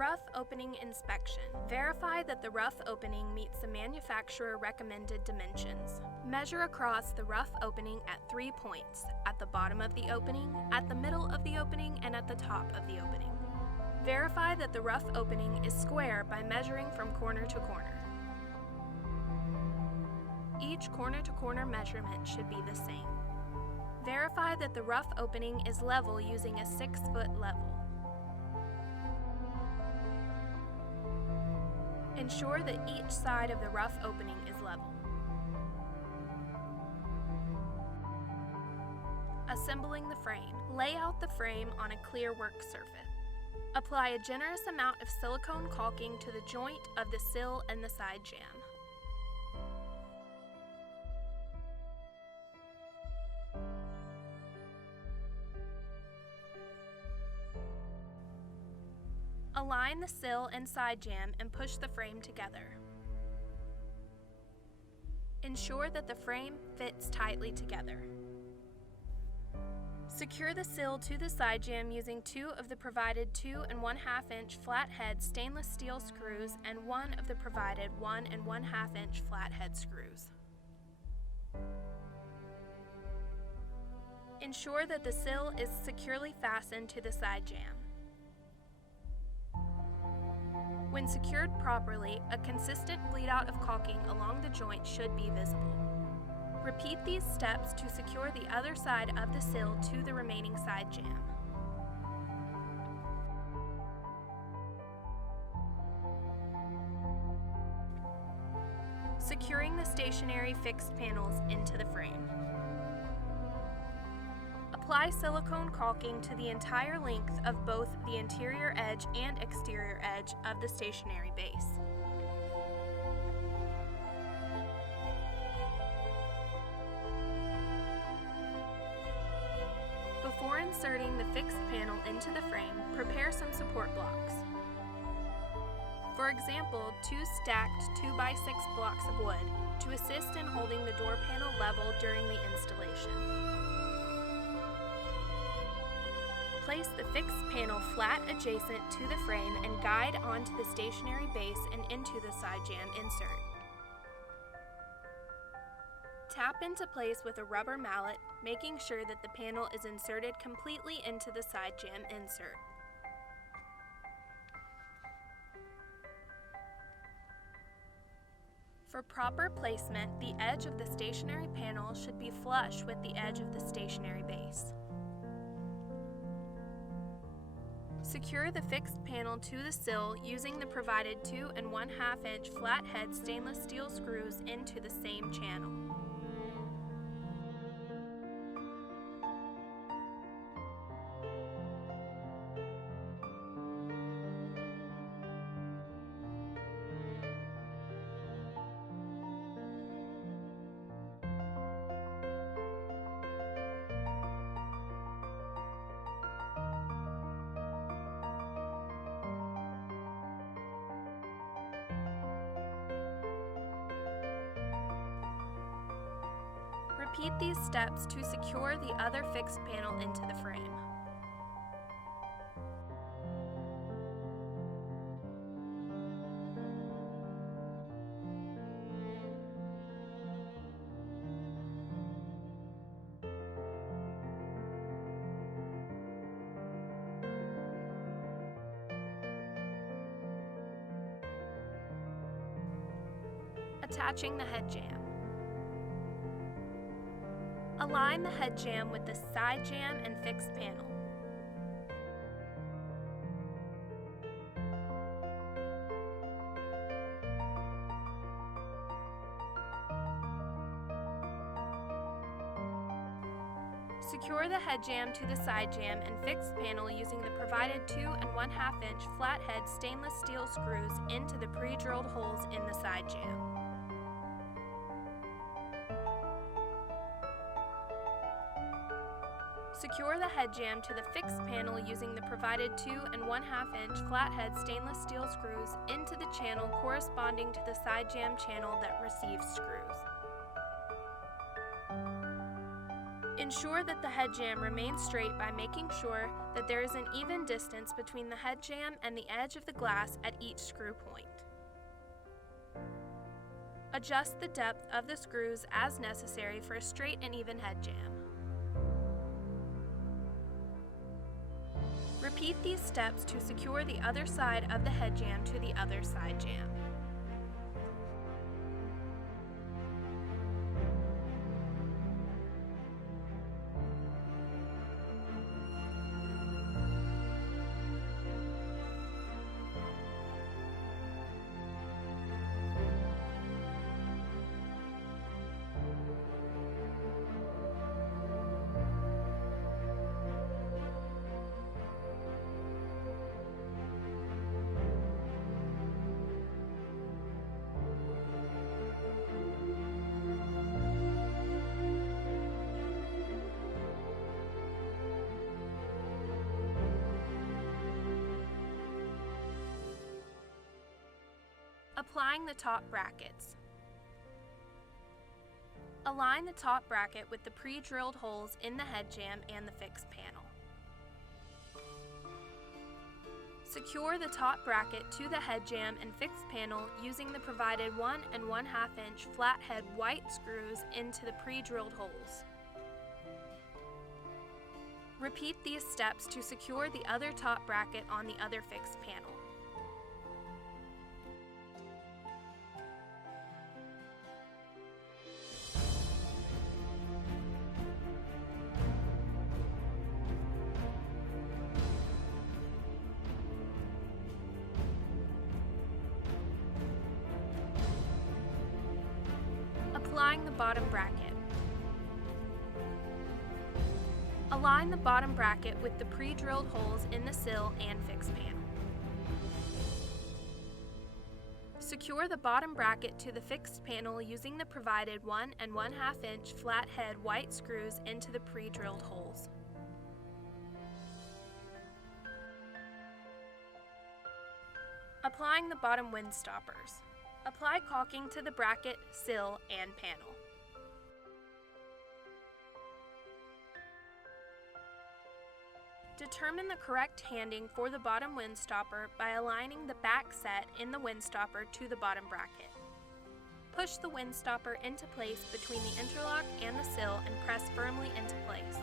Rough opening inspection. Verify that the rough opening meets the manufacturer recommended dimensions. Measure across the rough opening at 3 points, at the bottom of the opening, at the middle of the opening, and at the top of the opening. Verify that the rough opening is square by measuring from corner to corner. Each corner-to-corner measurement should be the same. Verify that the rough opening is level using a 6-foot level. Ensure that each side of the rough opening is level. Assembling the frame. Lay out the frame on a clear work surface. Apply a generous amount of silicone caulking to the joint of the sill and the side jamb. Align the sill and side jamb and push the frame together. Ensure that the frame fits tightly together. Secure the sill to the side jamb using 2 of the provided 2 1/2 inch flathead stainless steel screws and 1 of the provided 1 1/2 inch flathead screws. Ensure that the sill is securely fastened to the side jamb. When secured properly, a consistent bleed out of caulking along the joint should be visible. Repeat these steps to secure the other side of the sill to the remaining side jamb. Securing the stationary fixed panels into the frame. Apply silicone caulking to the entire length of both the interior edge and exterior edge of the stationary base. Before inserting the fixed panel into the frame, prepare some support blocks. For example, 2 stacked 2x6 blocks of wood to assist in holding the door panel level during the installation. Place the fixed panel flat adjacent to the frame and guide onto the stationary base and into the side jamb insert. Tap into place with a rubber mallet, making sure that the panel is inserted completely into the side jamb insert. For proper placement, the edge of the stationary panel should be flush with the edge of the stationary base. Secure the fixed panel to the sill using the provided 2 1/2 inch flathead stainless steel screws into the same channel. Repeat these steps to secure the other fixed panel into the frame. Attaching the head jamb. Align the head jamb with the side jamb and fixed panel. Secure the head jamb to the side jamb and fixed panel using the provided 2 1/2 inch flathead stainless steel screws into the pre-drilled holes in the side jamb. Secure the head jamb to the fixed panel using the provided 2 1/2 inch flathead stainless steel screws into the channel corresponding to the side jamb channel that receives screws. Ensure that the head jamb remains straight by making sure that there is an even distance between the head jamb and the edge of the glass at each screw point. Adjust the depth of the screws as necessary for a straight and even head jamb. Repeat these steps to secure the other side of the head jamb to the other side jamb. Applying the top brackets. Align the top bracket with the pre-drilled holes in the head jamb and the fixed panel. Secure the top bracket to the head jamb and fixed panel using the provided 1 1/2 inch flathead white screws into the pre-drilled holes. Repeat these steps to secure the other top bracket on the other fixed panel. Applying the bottom bracket. Align the bottom bracket with the pre-drilled holes in the sill and fixed panel. Secure the bottom bracket to the fixed panel using the provided 1 1/2 inch flathead white screws into the pre-drilled holes. Applying the bottom wind stoppers. Apply caulking to the bracket, sill, and panel. Determine the correct handing for the bottom wind stopper by aligning the back set in the wind stopper to the bottom bracket. Push the wind stopper into place between the interlock and the sill and press firmly into place.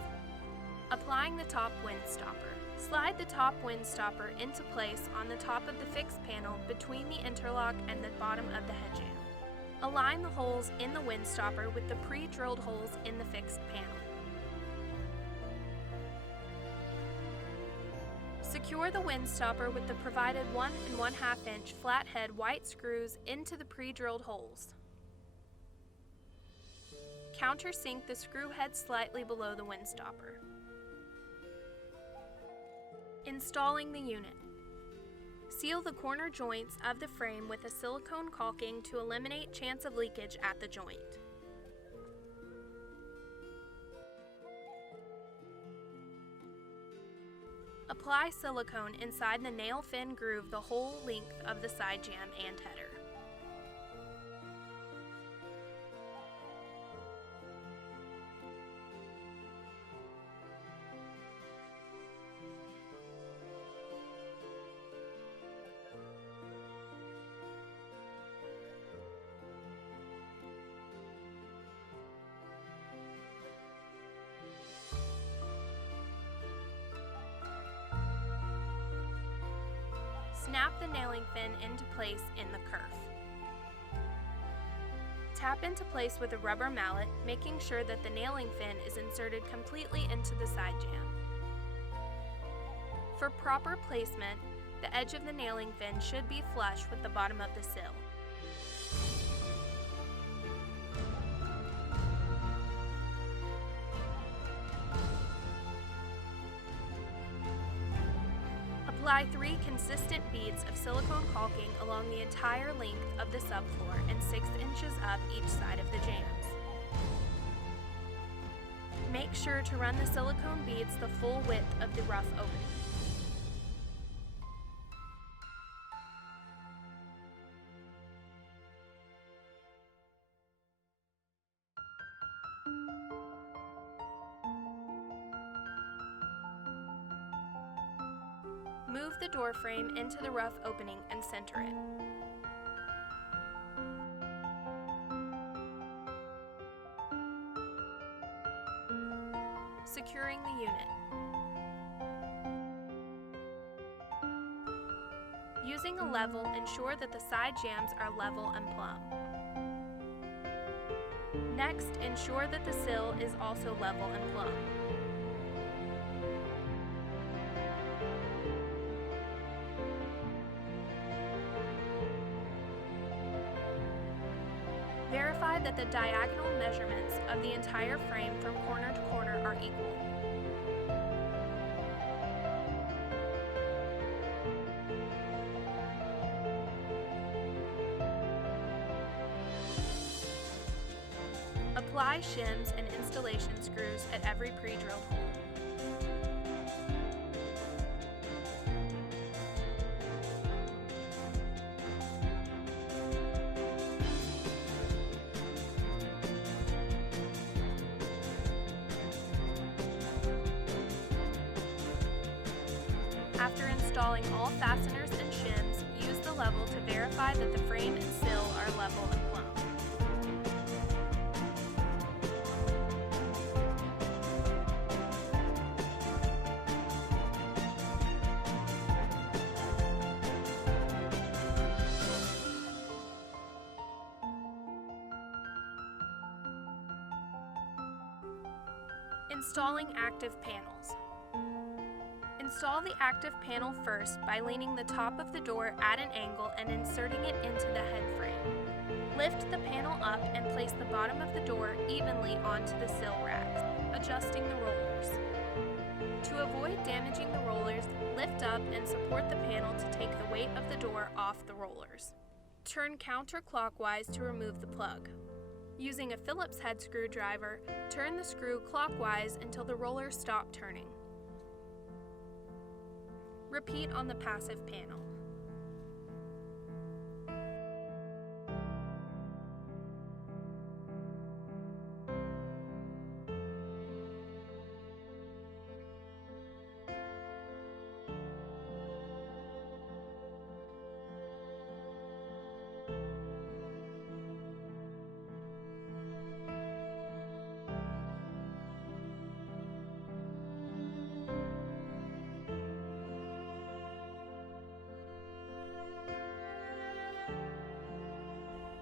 Applying the top wind stopper. Slide the top wind stopper into place on the top of the fixed panel between the interlock and the bottom of the head jamb. Align the holes in the wind stopper with the pre-drilled holes in the fixed panel. Secure the wind stopper with the provided 1 1/2 inch flathead white screws into the pre-drilled holes. Countersink the screw head slightly below the wind stopper. Installing the unit. Seal the corner joints of the frame with a silicone caulking to eliminate chance of leakage at the joint. Apply silicone inside the nail fin groove the whole length of the side jamb and header. Snap the nailing fin into place in the kerf. Tap into place with a rubber mallet, making sure that the nailing fin is inserted completely into the side jamb. For proper placement, the edge of the nailing fin should be flush with the bottom of the sill. Apply 3 consistent beads of silicone caulking along the entire length of the subfloor and 6 inches up each side of the jambs. Make sure to run the silicone beads the full width of the rough opening. Move the door frame into the rough opening and center it. Securing the unit. Using a level, ensure that the side jambs are level and plumb. Next, ensure that the sill is also level and plumb. Verify that the diagonal measurements of the entire frame from corner to corner are equal. Apply shims and installation screws at every pre-drilled hole. After installing all fasteners and shims, use the level to verify that the frame and sill are level and plumb. Installing active panels. Install the active panel first by leaning the top of the door at an angle and inserting it into the head frame. Lift the panel up and place the bottom of the door evenly onto the sill racks, adjusting the rollers. To avoid damaging the rollers, lift up and support the panel to take the weight of the door off the rollers. Turn counterclockwise to remove the plug. Using a Phillips head screwdriver, turn the screw clockwise until the rollers stop turning. Repeat on the passive panel.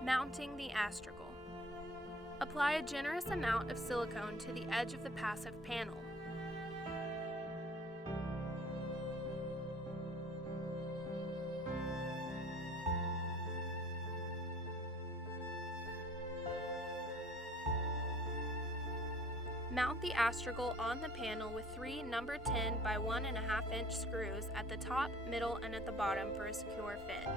Mounting the astragal. Apply a generous amount of silicone to the edge of the passive panel. Mount the astragal on the panel with 3 number 10 by 1.5 inch screws at the top, middle, and at the bottom for a secure fit.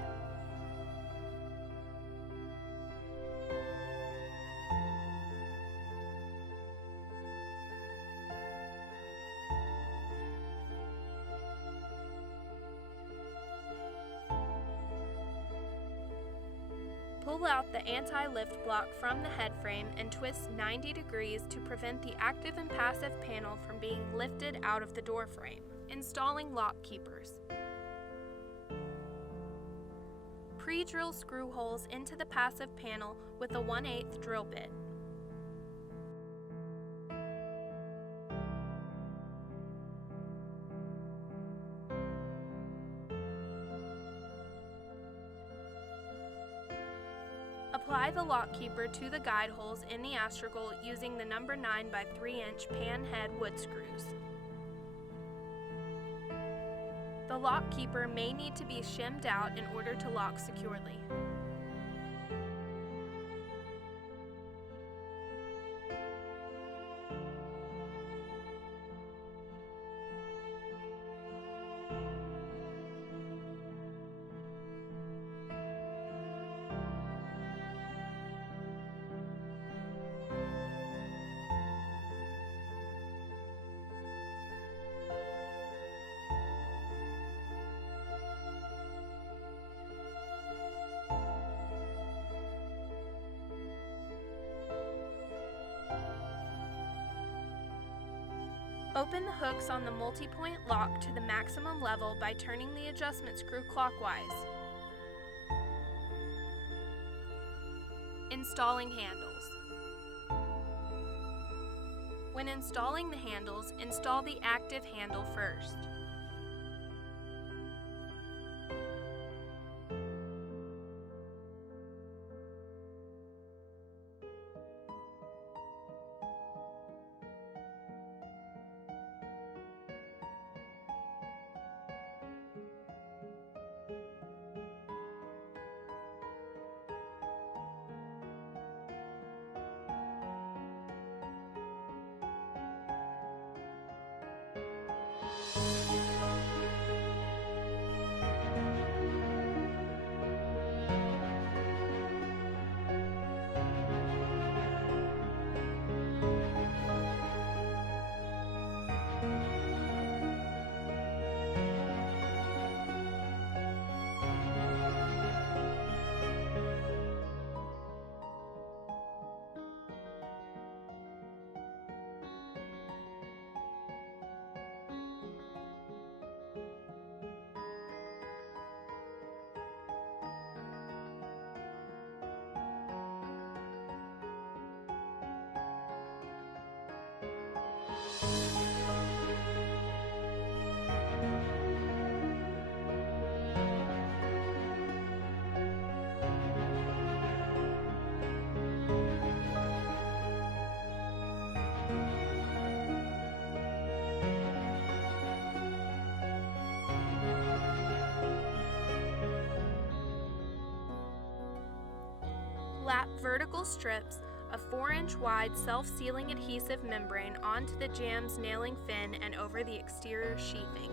Pull out the anti-lift block from the head frame and twist 90 degrees to prevent the active and passive panel from being lifted out of the door frame. Installing lock keepers. Pre-drill screw holes into the passive panel with a 1/8 drill bit. Apply the lock keeper to the guide holes in the astragal using the number 9 by 3 inch pan head wood screws. The lock keeper may need to be shimmed out in order to lock securely. Open the hooks on the multi-point lock to the maximum level by turning the adjustment screw clockwise. Installing handles. When installing the handles, install the active handle first. Lap vertical strips of 4-inch wide self-sealing adhesive membrane onto the jam's nailing fin and over the exterior sheathing.